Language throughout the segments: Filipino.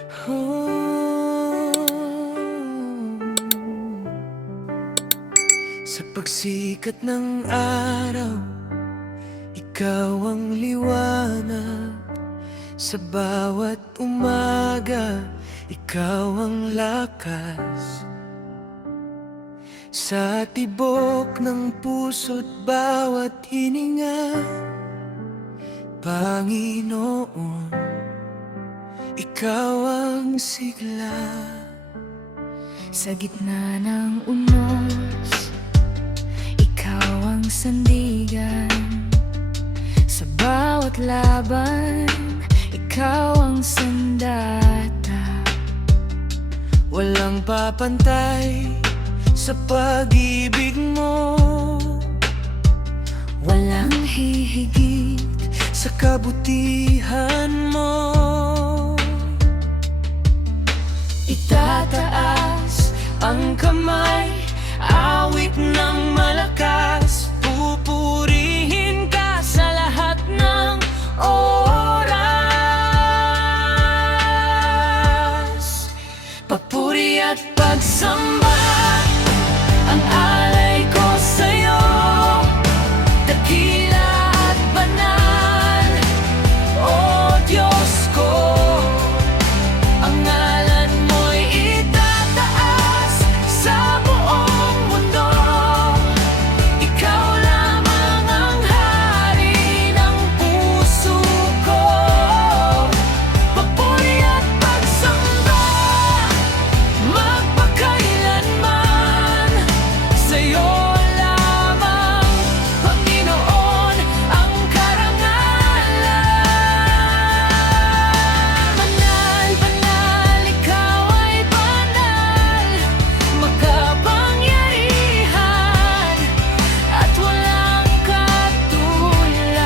Oh, sa pagsikat ng araw, ikaw ang liwanag. Sa bawat umaga, ikaw ang lakas. Sa tibok ng puso't bawat hininga, Panginoon, ikaw ang sigla. Sa gitna ng unos, ikaw ang sandigan. Sa bawat laban, ikaw ang sandata. Walang papantay sa pag-ibig mo, Walang hihigit sa kabutihan mo. Itataas ang kamay, awit ng malakas. Pupurihin ka sa lahat ng oras. Papuri at pagsamba ang alay ko sa'yo. Dakila at banal, O Diyos ko, ang ngalan mo'y itataas sa buong mundo. Ikaw lamang ang hari ng puso ko. Papuri at pagsamba magpakailanman, sa'yo lamang, Panginoon, ang karangalan. Banal, banal, ikaw ay banal, makapangyarihan, at walang katulad.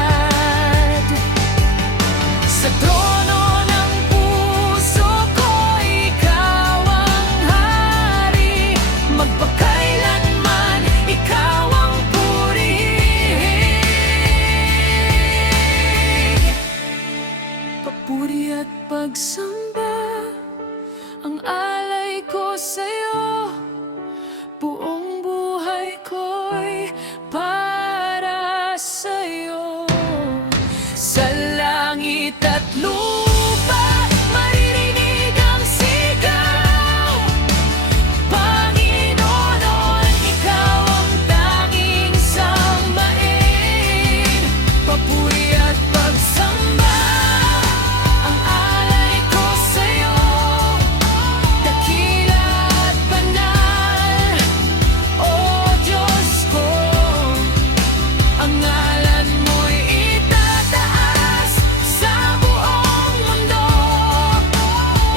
Sa trono ng puso ko, ikaw ang hari. Magpakailanman, ikaw ang purihin. Papuri at pagsamba ang alay ko sa'yo. Buong buhay ko'y para sa'yo. Sa langit at lupa, maririnig ang sigaw. Panginoon, ikaw ang tanging sambahin. Papuri at pagsamba ang alay ko sa'yo. Dakila at banal, O Diyos ko, ang ngalan mo'y itataas sa buong mundo.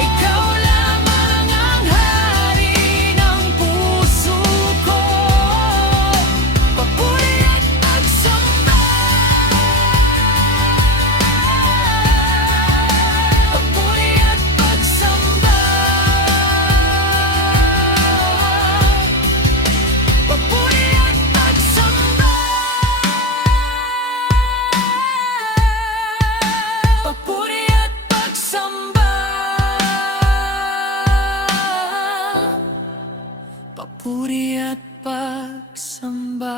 Ikaw lamang ang hari ng puso ko. Papuri at pagsamba, papuri at pagsamba, papuri at pagsamba, papuri at pagsamba, papuri at pagsamba.